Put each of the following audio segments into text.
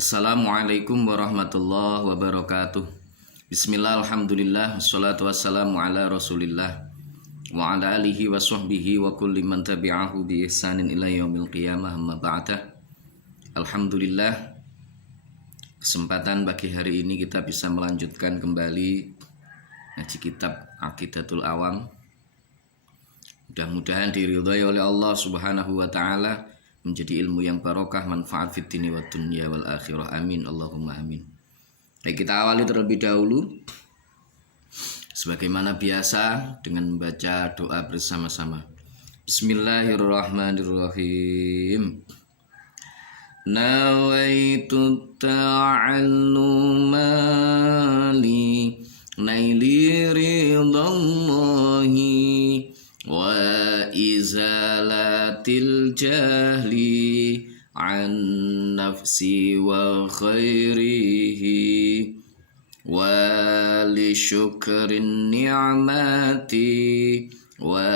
Assalamualaikum warahmatullahi wabarakatuh. Bismillah, alhamdulillah, wassalatu wassalamu ala rasulillah wa ala alihi wa sahbihi wa kulli man tabi'ahu bi ihsanin ila yaumil qiyamah, amma ba'da. Alhamdulillah, kesempatan pagi hari ini kita bisa melanjutkan kembali ngaji kitab Aqidatul Awam. Mudah-mudahan diridhai oleh Allah Subhanahu wa taala, menjadi ilmu yang barokah, manfaat fid dini wad dunya wal akhirah. Amin Allahumma amin. Baik, kita awali terlebih dahulu sebagaimana biasa dengan membaca doa bersama-sama. Bismillahirrahmanirrahim. Nawaitu ta'alluma li naili ridallahi wa izalatil jahli an nafsi wa khairihi wa li syukrin ni'mati wa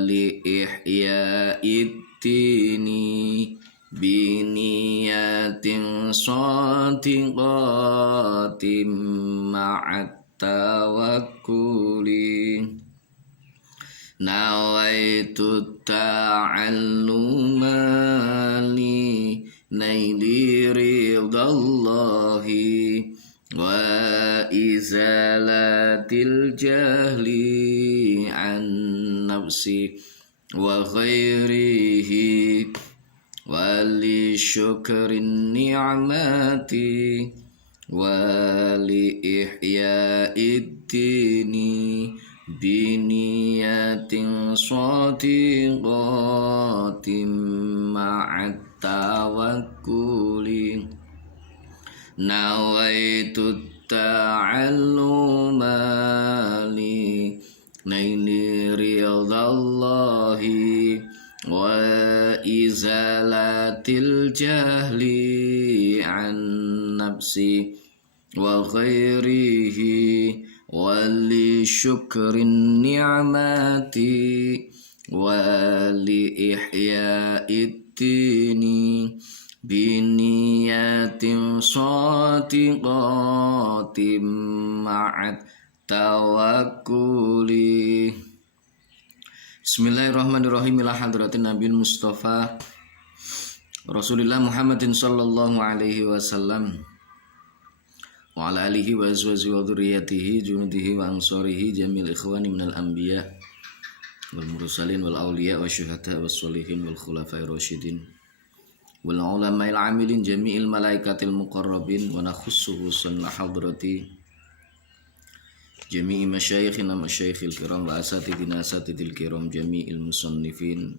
li ihya'id dini biniyatin shadiqatin ma'at tawakkuli. Nawaitu ta'alluma li naili ridallahi wa izalatil jahli an nafsi wa khairihi wa li syukrin ni'mati wa li ihya'id dini biniyatin shadiqatin ma'at tawakkuli. Nawaitu ta'alluma li naili ridallahi wa izalatil jahli an nafsi wa khairihi wali syukrin ni'mati wali ihya'id dini biniyatin shadiqatin ma'at tawakkuli. Bismillahirrahmanirrahim. Ila hadratin Nabi Mustafa Rasulullah Muhammadin sallallahu alaihi wasallam wa ala alihi wa azwajihi wa dhurriyyatihi junudihi wa ansarihi jamil ikhwani minal anbiya wal mursalin wal awliya wa syuhada was sholihin wal khulafai rasyidin wal ulama'il amilin jami'il malaikatil muqarrabin wa nakhussu husan la hadrati jami'i masyayikhina masyayikhil kiram wa asatidina asatidil kiram jami'il musannifin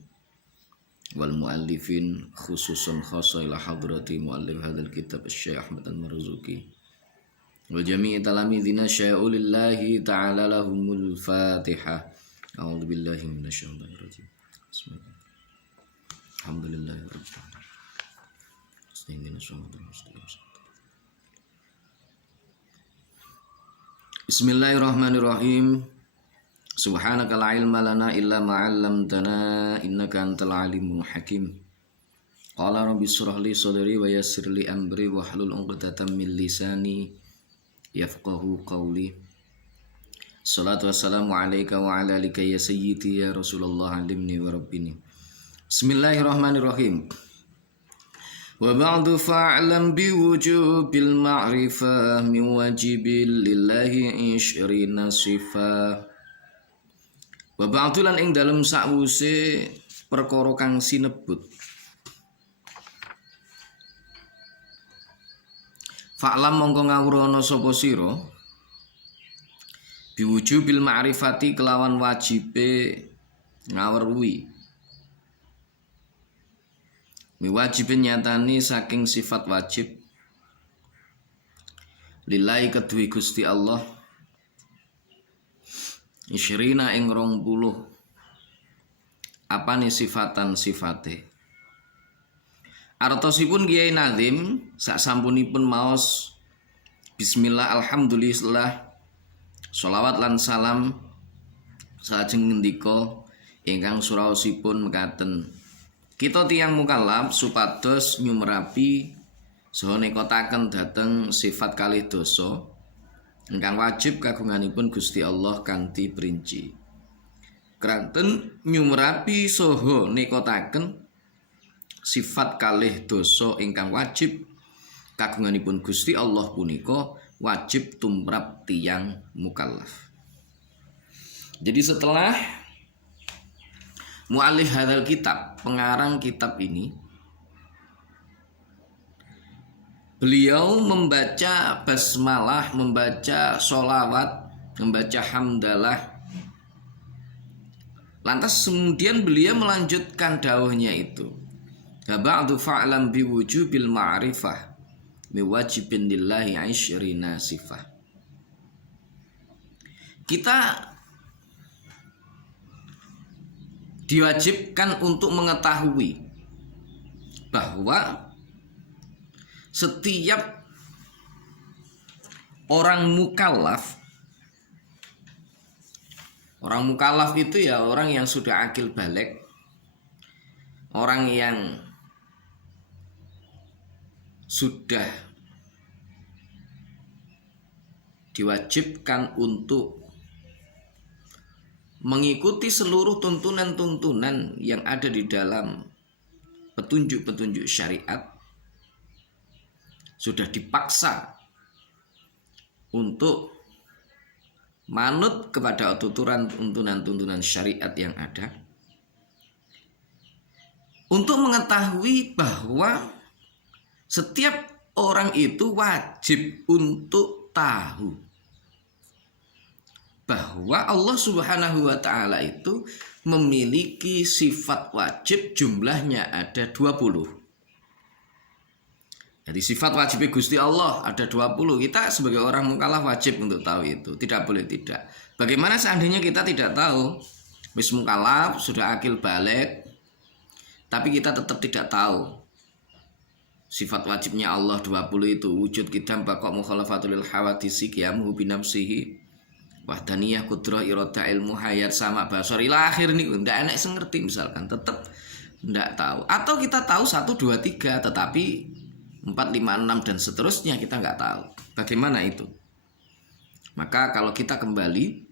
wal muallifin khususan khassa ila hadrati muallif hadzal kitab Syekh Ahmad Al-Marzuki wa jami'i talamidina sya'ulillahi ta'ala lahumul fatihah. A'udzu billahi minasyaitonir rajim. Bismillah. Alhamdulillahi rabbil alamin. Bismillahirrahmanirrahim. Subhanaka la ilma lana illa ma 'allamtana innaka antal alimul hakim. Qala rabbi shrah li sadri wa yassir li amri wa hlul 'uqdatam min lisani yafqahu qawli. Salatu wassalamu alaika wa ala alika ya sayyidi ya Rasulullah alimni wa rabbini. Bismillahirrahmanirrahim. Wa ba'du fa'lam bi wujubil ma'rifah min wajibil lillahi ishrina sifah. Wa ba'du lan ing dalem sakwuse perkara kang sinebut. Fa'lam mongko ngawurana sapa sira biwujubil ma'rifati kelawan wajibe ngawruhi miwajibe nyatani saking sifat wajib lillahi kedue Gusti Allah isyrina ing 20 apane sifatan sifate. Artosipun Kiai Nazim sak sampunipun maos bismillah alhamdulillah sholawat lan salam salajeng ngendika ingkang suraosipun mekaten. Kita tiyang mukallaf supados nyumrapi saha nekotaken dhateng sifat kalih dosa ingkang wajib kagunganipun Gusti Allah kanthi perinci. Kranten nyumrapi saha nekotaken sifat kalih dosa ingkang wajib kagunganipun Gusti Allah punika wajib tumrap tiyang mukallaf. Jadi setelah mu'allif hadzal kitab, pengarang kitab ini, beliau membaca basmalah, membaca sholawat, membaca hamdalah. Lantas kemudian beliau melanjutkan dawuhnya itu. Ba'du fa'lam biwujubil ma'rifah miwajibin lillahi 'ishrina sifah. Kita diwajibkan untuk mengetahui bahwa setiap orang mukallaf itu ya orang yang sudah akil baligh, orang yang sudah diwajibkan untuk mengikuti seluruh tuntunan-tuntunan yang ada di dalam petunjuk-petunjuk syariat, sudah dipaksa untuk manut kepada tuntunan-tuntunan syariat yang ada, untuk mengetahui bahwa setiap orang itu wajib untuk tahu bahwa Allah Subhanahu wa ta'ala itu memiliki sifat wajib, jumlahnya ada 20. Jadi sifat wajib Gusti Allah ada 20. Kita sebagai orang mukallaf wajib untuk tahu itu, tidak boleh tidak. Bagaimana seandainya kita tidak tahu? Wis mukallaf, sudah akil baligh, tapi kita tetap tidak tahu sifat wajibnya Allah 20 itu, wujud kita bakok mukhalafatul hawadisi qiyamuhu binafsihi, wahdaniyah, kudrah, iradah, ilmu, hayat, sama, basar, ila akhir nih, nggak enak ngerti misalkan, tetap nggak tahu. Atau kita tahu 1, 2, 3, tetapi 4, 5, 6 dan seterusnya kita nggak tahu. Bagaimana itu? Maka kalau kita kembali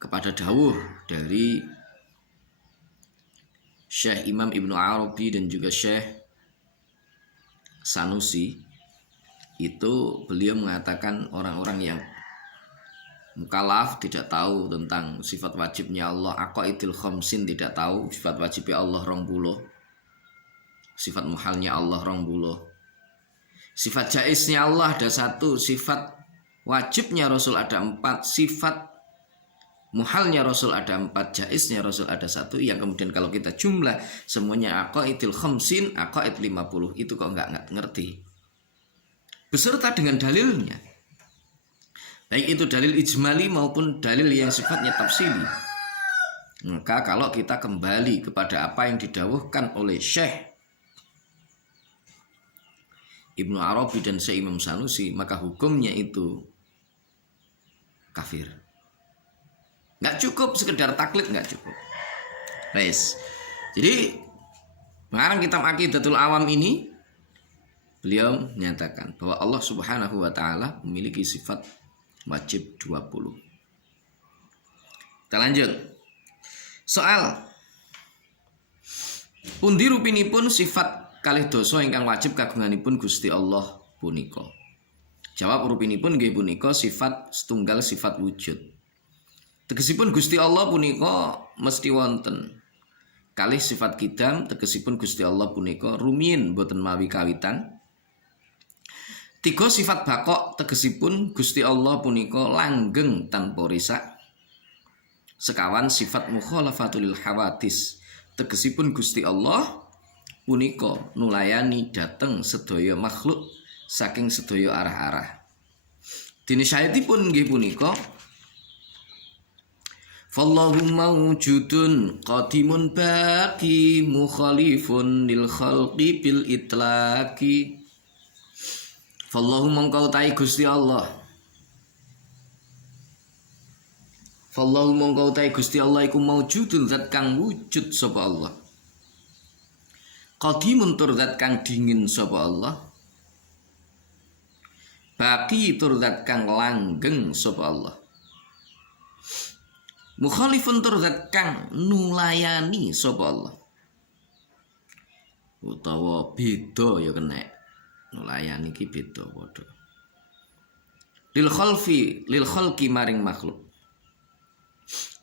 kepada dawuh dari Syekh Imam Ibnu Arabi dan juga Syekh Sanusi, itu beliau mengatakan orang-orang yang mukallaf tidak tahu tentang sifat wajibnya Allah, aqaidil khamsin tidak tahu sifat wajibnya Allah 20, sifat muhalnya Allah 20, sifat jaiznya Allah ada 1, sifat wajibnya Rasul ada 4, sifat muhalnya Rasul ada 4, jaiznya Rasul ada 1, yang kemudian kalau kita jumlah semuanya aqaidil khamsin, aqaid 50, itu kok nggak ngerti beserta dengan dalilnya, baik itu dalil ijmali maupun dalil yang sifatnya tafsili. Maka kalau kita kembali kepada apa yang didawuhkan oleh Syekh Ibnu Arabi dan Syekh Imam Sanusi, maka hukumnya itu kafir. Nggak cukup sekedar taklid, nggak cukup. Guys, jadi pengarang kitab Aqidatul Awam ini beliau menyatakan bahwa Allah Subhanahu wa ta'ala memiliki sifat wajib 20. Kita lanjut. Soal pundi rupinipun sifat kalih dosa ingkang wajib kagunganipun Gusti Allah punika? Jawab, rupinipun nggih punika sifat setunggal sifat wujud. Tegesipun Gusti Allah punika mesti wonten kalih sifat kidam, tegesipun Gusti Allah punika rumiyin boten mawi kawitan. 3 sifat bakok, tegesipun Gusti Allah punika langgeng tanpa risak. Sekawan sifat mukhalafatul hawadis, tegesipun Gusti Allah punika nulayani dateng sedaya makhluk saking sedaya arah-arah. Dene syayatipun nggih punika fallahu mawjudun qadimun baqi mukhalifun lil khalqi bil itlaqi. Fallahu mongkau tai Gusti Allah, fallahu mongkau tai Gusti Allah iku mawjudun zat kang wujud sapa Allah, qadimun tur zat kang dingin sapa Allah, Baqi tur zat kang langgeng sapa Allah. Mukhalifun tur zat kang nulayani sapa Allah. Utawa beda ya kena. Nulayani ki beda padha. Lil khalqi maring makhluk.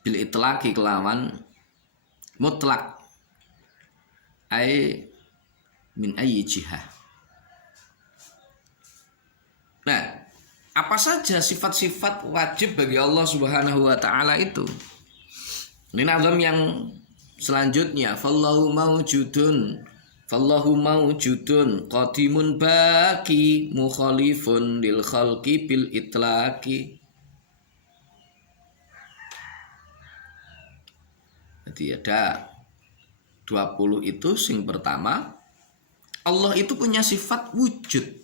Bil itlaqi kelawan mutlak. Ai min ayyi jihah. Nah, apa saja sifat-sifat wajib bagi Allah Subhanahu wa taala itu? Ini nazam yang selanjutnya, fallahu mawjudun qadimun baqi mukhalifun lil khalqi bil itlaqi. Jadi ada 20 itu sing pertama, Allah itu punya sifat wujud.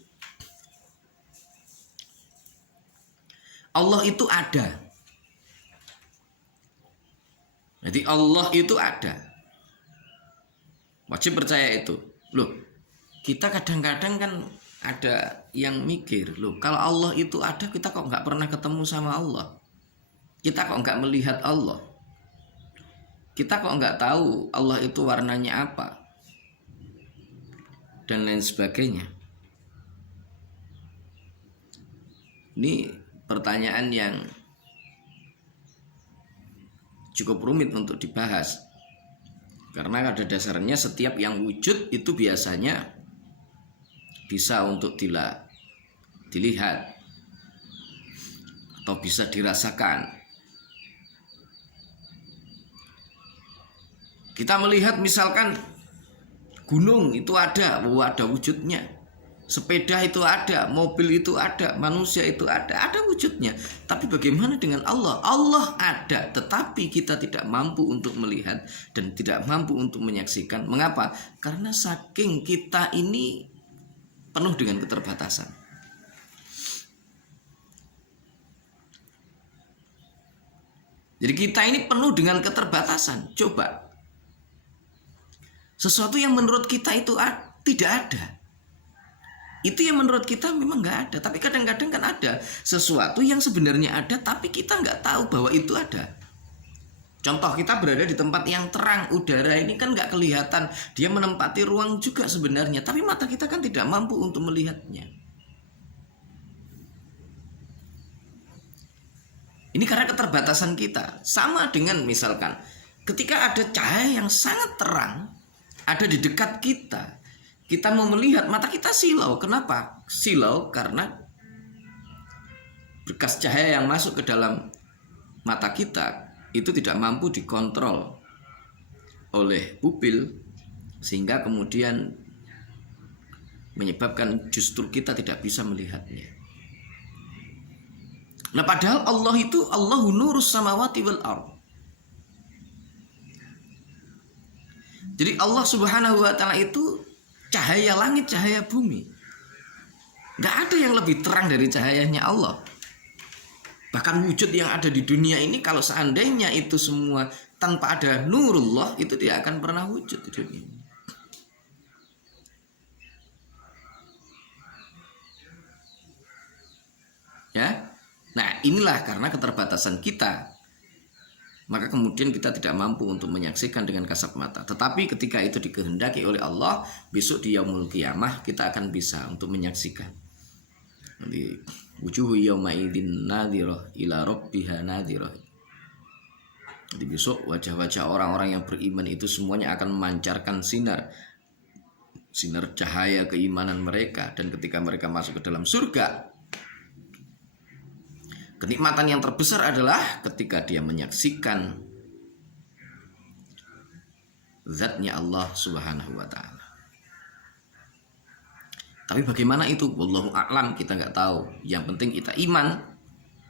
Allah itu ada. Jadi Allah itu ada. Wajib percaya itu. Loh, kita kadang-kadang kan ada yang mikir, loh kalau Allah itu ada, kita kok nggak pernah ketemu sama Allah? Kita kok nggak melihat Allah? Kita kok nggak tahu Allah itu warnanya apa? Dan lain sebagainya. Ini pertanyaan yang cukup rumit untuk dibahas. Karena pada dasarnya setiap yang wujud itu biasanya bisa untuk dilihat atau bisa dirasakan. Kita melihat misalkan gunung itu ada wujudnya. Sepeda itu ada, mobil itu ada, manusia itu ada wujudnya. Tapi bagaimana dengan Allah? Allah ada, tetapi kita tidak mampu untuk melihat dan tidak mampu untuk menyaksikan. Mengapa? Karena saking kita ini penuh dengan keterbatasan. Jadi kita ini penuh dengan keterbatasan. Coba, sesuatu yang menurut kita itu tidak ada. Itu yang menurut kita memang nggak ada. Tapi kadang-kadang kan ada sesuatu yang sebenarnya ada, tapi kita nggak tahu bahwa itu ada. Contoh, kita berada di tempat yang terang, udara ini kan nggak kelihatan. Dia menempati ruang juga sebenarnya, tapi mata kita kan tidak mampu untuk melihatnya. Ini karena keterbatasan kita. Sama dengan misalkan ketika ada cahaya yang sangat terang ada di dekat kita, kita mau melihat, mata kita silau. Kenapa? Silau karena berkas cahaya yang masuk ke dalam mata kita itu tidak mampu dikontrol oleh pupil, sehingga kemudian menyebabkan justru kita tidak bisa melihatnya. Nah, padahal Allah itu Allahu nurus samawati wal ardh. Jadi Allah Subhanahu wa taala itu cahaya langit, cahaya bumi. Gak ada yang lebih terang dari cahayanya Allah. Bahkan wujud yang ada di dunia ini, kalau seandainya itu semua tanpa ada nurullah, itu tidak akan pernah wujud di dunia ini. Ya, nah inilah karena keterbatasan kita, maka kemudian kita tidak mampu untuk menyaksikan dengan kasat mata. Tetapi ketika itu dikehendaki oleh Allah, besok di yaumul qiyamah kita akan bisa untuk menyaksikan. Nanti wujuhu yauma idzin nadhirah ila rabbiha nadhirah. Jadi besok wajah-wajah orang-orang yang beriman itu semuanya akan memancarkan sinar cahaya keimanan mereka, dan ketika mereka masuk ke dalam surga, kenikmatan yang terbesar adalah ketika dia menyaksikan zatnya Allah Subhanahu wa ta'ala. Tapi bagaimana itu? Wallahu a'lam, kita nggak tahu. Yang penting kita iman,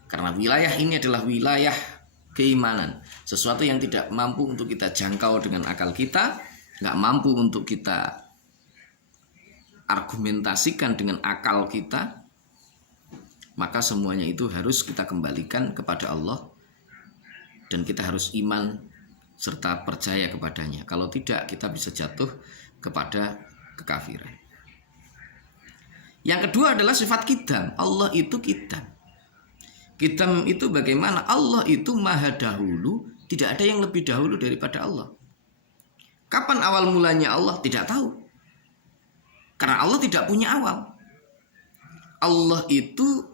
karena wilayah ini adalah wilayah keimanan. Sesuatu yang tidak mampu untuk kita jangkau dengan akal kita, nggak mampu untuk kita argumentasikan dengan akal kita, maka semuanya itu harus kita kembalikan kepada Allah, dan kita harus iman serta percaya kepadanya. Kalau tidak, kita bisa jatuh kepada kekafiran. Yang kedua adalah sifat kidam. Allah itu kidam. Kidam itu bagaimana? Allah itu maha dahulu, tidak ada yang lebih dahulu daripada Allah. Kapan awal mulanya Allah? Tidak tahu. Karena Allah tidak punya awal. Allah itu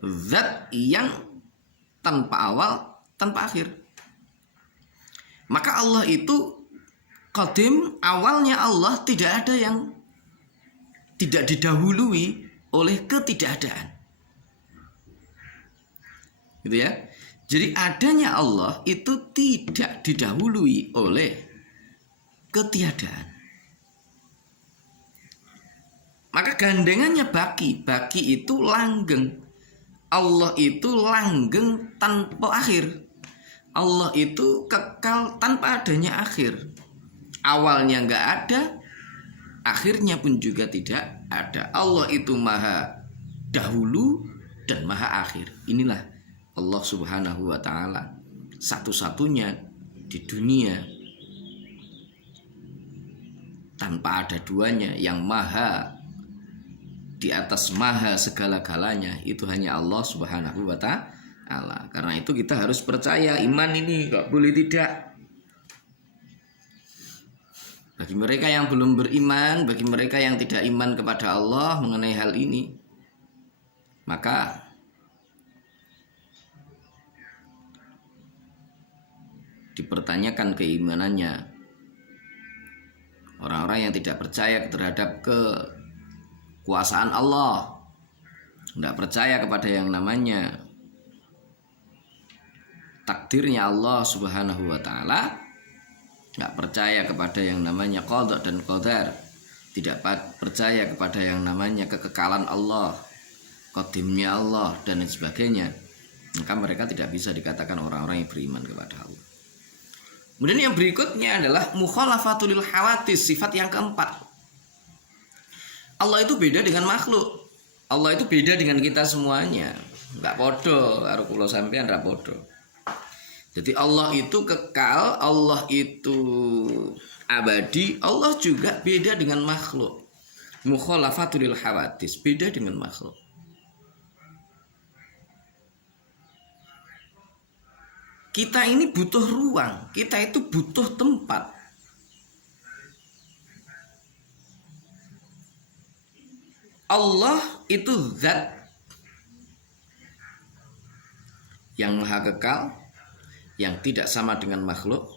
zat yang tanpa awal, tanpa akhir. Maka Allah itu qadim, awalnya Allah tidak ada yang tidak didahului oleh ketidakadaan. Gitu ya. Jadi adanya Allah itu tidak didahului oleh ketiadaan. Maka gandengannya baki. Baki itu langgeng. Allah itu langgeng tanpa akhir. Allah itu kekal tanpa adanya akhir. Awalnya nggak ada, akhirnya pun juga tidak ada. Allah itu maha dahulu dan maha akhir. Inilah Allah Subhanahu wa ta'ala, satu-satunya di dunia tanpa ada duanya, yang maha di atas maha segala-galanya. Itu hanya Allah Subhanahu wa ta'ala. Karena itu kita harus percaya, iman ini gak boleh tidak. Bagi mereka yang belum beriman, bagi mereka yang tidak iman kepada Allah mengenai hal ini, maka dipertanyakan keimanannya. Orang-orang yang tidak percaya terhadap kekuasaan Allah, tidak percaya kepada yang namanya takdirnya Allah Subhanahu wa ta'ala, tidak percaya kepada yang namanya qada dan qadar, tidak percaya kepada yang namanya kekekalan Allah, qadimnya Allah dan lain sebagainya, maka mereka tidak bisa dikatakan orang-orang yang beriman kepada Allah. Kemudian yang berikutnya adalah mukhalafatul hawadits, sifat yang keempat. Allah itu beda dengan makhluk. Allah itu beda dengan kita semuanya. Enggak podo karo kula sampean, ra podo. Jadi Allah itu kekal, Allah itu abadi, Allah juga beda dengan makhluk. Mukhalafatul hawadits, beda dengan makhluk. Kita ini butuh ruang, kita itu butuh tempat. Allah itu zat yang maha kekal, yang tidak sama dengan makhluk,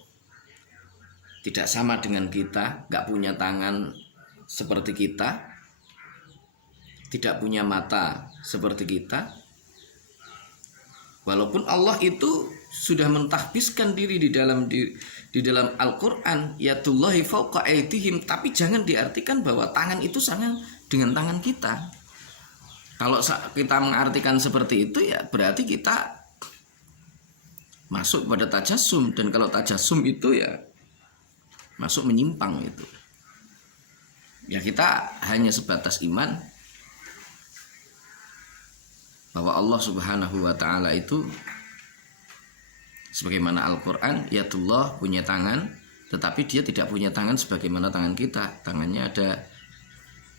tidak sama dengan kita, gak punya tangan seperti kita, tidak punya mata seperti kita. Walaupun Allah itu sudah mentahbiskan diri di dalam Al-Qur'an, yadullahi fauqa aydihim, tapi jangan diartikan bahwa tangan itu sama dengan tangan kita. Kalau kita mengartikan seperti itu, ya berarti kita masuk pada tajasum, dan kalau tajasum itu ya masuk menyimpang itu. Ya kita hanya sebatas iman bahwa Allah Subhanahu wa ta'ala itu sebagaimana Al-Qur'an, yadullah, punya tangan, tetapi dia tidak punya tangan sebagaimana tangan kita. Tangannya ada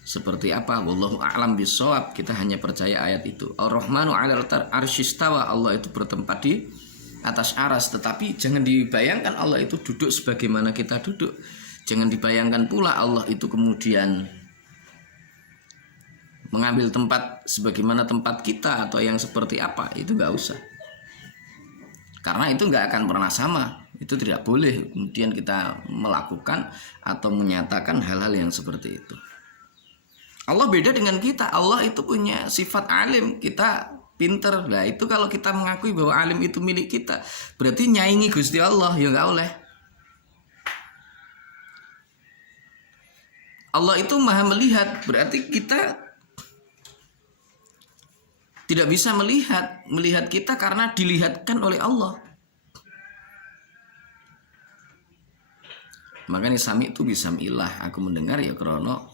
seperti apa? Wallahu a'lam bishawab. Kita hanya percaya ayat itu. Ar-Rahmanu 'alal arsyistawa, Allah itu bertempat di atas aras, tetapi jangan dibayangkan Allah itu duduk sebagaimana kita duduk. Jangan dibayangkan pula Allah itu kemudian mengambil tempat sebagaimana tempat kita atau yang seperti apa. Itu nggak usah, karena itu nggak akan pernah sama. Itu tidak boleh kemudian kita melakukan atau menyatakan hal-hal yang seperti itu. Allah beda dengan kita. Allah itu punya sifat alim, kita pinter. Nah itu kalau kita mengakui bahwa alim itu milik kita, berarti nyaingi Gusti Allah, ya nggak oleh. Allah itu maha melihat, berarti kita tidak bisa melihat kita karena dilihatkan oleh Allah. Makanya sami itu bisa milah, aku mendengar ya krono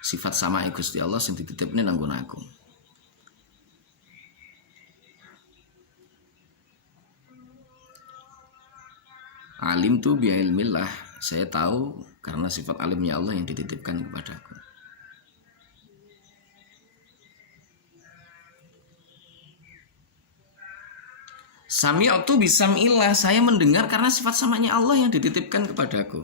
sifat sama Gusti Allah sing dititipne nanggon aku. Alim tuh bi ilmillah, saya tahu karena sifat alimnya Allah yang dititipkan kepadaku. Sami'tu bisam'illah, saya mendengar karena sifat samanya Allah yang dititipkan kepadaku.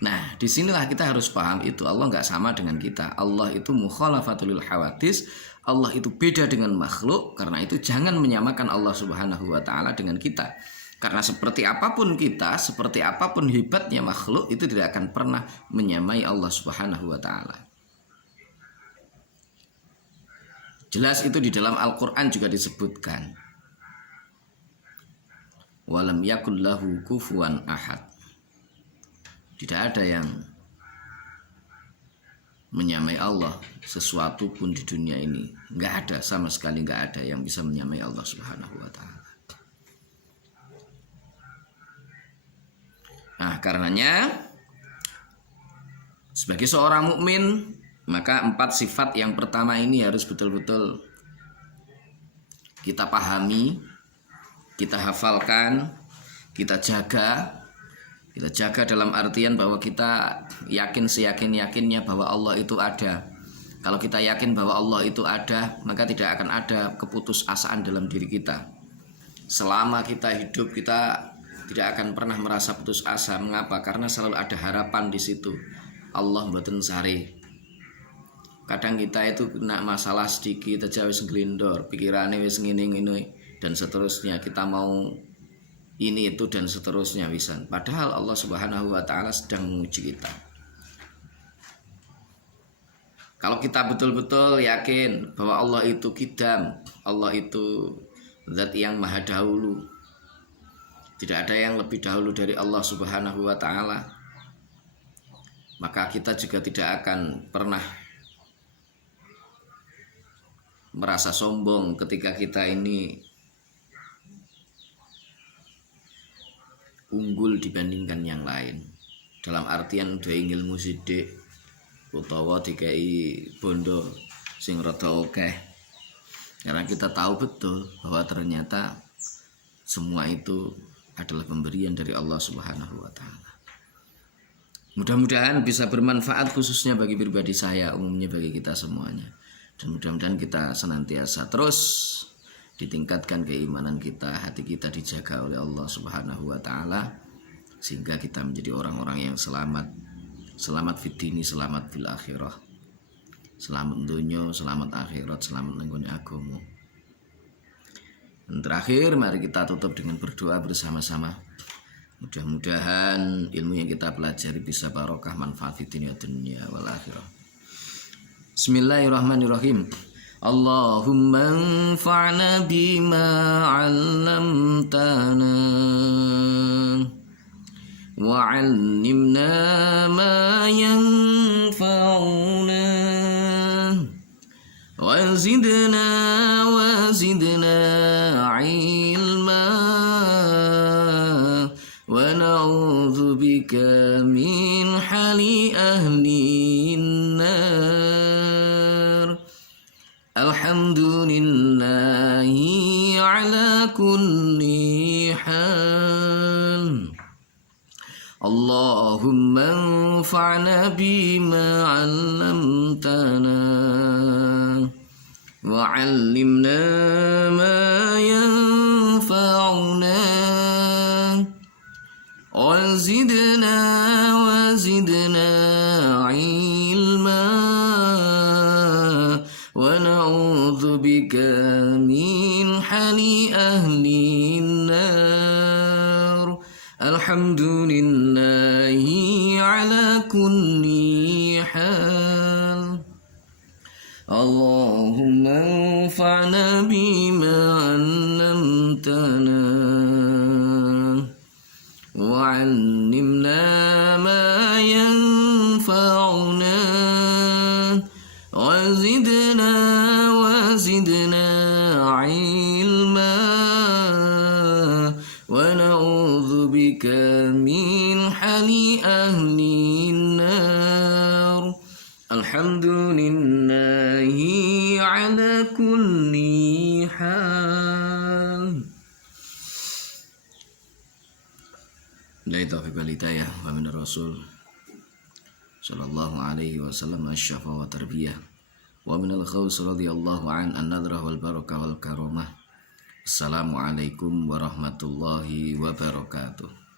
Nah, disinilah kita harus paham itu Allah nggak sama dengan kita. Allah itu mukhalafatul hawadis. Allah itu beda dengan makhluk. Karena itu jangan menyamakan Allah Subhanahu wa taala dengan kita. Karena seperti apapun kita, seperti apapun hebatnya makhluk, itu tidak akan pernah menyamai Allah Subhanahu wa taala. Jelas itu di dalam Al-Qur'an juga disebutkan. Walam yakul lahu kufuwan ahad. Tidak ada yang menyamai Allah sesuatu pun di dunia ini. Nggak ada, sama sekali nggak ada yang bisa menyamai Allah Subhanahu wa ta'ala. Nah, karenanya sebagai seorang mukmin, maka 4 sifat yang pertama ini harus betul-betul kita pahami, kita hafalkan, kita jaga. Kita jaga dalam artian bahwa kita yakin seyakin-yakinnya bahwa Allah itu ada. Kalau kita yakin bahwa Allah itu ada, maka tidak akan ada keputusasaan dalam diri kita. Selama kita hidup, kita tidak akan pernah merasa putus asa. Mengapa? Karena selalu ada harapan di situ. Allah mboten sare. Kadang kita itu kena masalah sedikit aja wis nglindor, pikirane wis ngene-ngene dan seterusnya, kita mau ini itu dan seterusnya wisan. Padahal Allah Subhanahu wa taala sedang menguji kita. Kalau kita betul-betul yakin bahwa Allah itu qidam, Allah itu zat yang maha dahulu, tidak ada yang lebih dahulu dari Allah Subhanahu wa taala, maka kita juga tidak akan pernah merasa sombong ketika kita ini unggul dibandingkan yang lain. Dalam artian udah ilmu sidik utawa dikai bondo sing rada akeh. Karena kita tahu betul bahwa ternyata semua itu adalah pemberian dari Allah Subhanahu wa taala. Mudah-mudahan bisa bermanfaat khususnya bagi pribadi saya, umumnya bagi kita semuanya. Dan mudah-mudahan kita senantiasa terus ditingkatkan keimanan kita, hati kita dijaga oleh Allah Subhanahu wa taala sehingga kita menjadi orang-orang yang selamat. Selamat fid dini, selamat fil akhirah. Selamat dunya, selamat akhirat, selamat nang agama. Dan terakhir mari kita tutup dengan berdoa bersama-sama. Mudah-mudahan ilmu yang kita pelajari bisa barokah, manfaat fid dunya wal akhirah. Bismillahirrahmanirrahim. Allahumma anfa'na bima 'allamtana wa 'allimna ma yanfa'una wa zidna ilma wa na'udzu bika min hali ahli an-nar. Alhamdulillahi ala kulli hal. Allahumma anfa'na bima 'allamtana wa 'allimna ma yanfa'una wa zidna ilma wa na'udzu bika min hali ahli an-nar. Alhamdulillahi ala kulli hal. Allahumma anfa'na bima 'allamtana wa 'allimna ma yanfa'una wa zidna ilma wa na'udzu bika min hali ahli an-nar. Alhamdulillahi ala kulli hal. La taufiq wal hidayah wa min rasul sallallahu alaihi wasallam asy-syafa wa tarbiyah wa min al-khaws radhiyallahu an an-nadrah wal barakah wal karamah Assalamualaikum warahmatullahi wabarakatuh.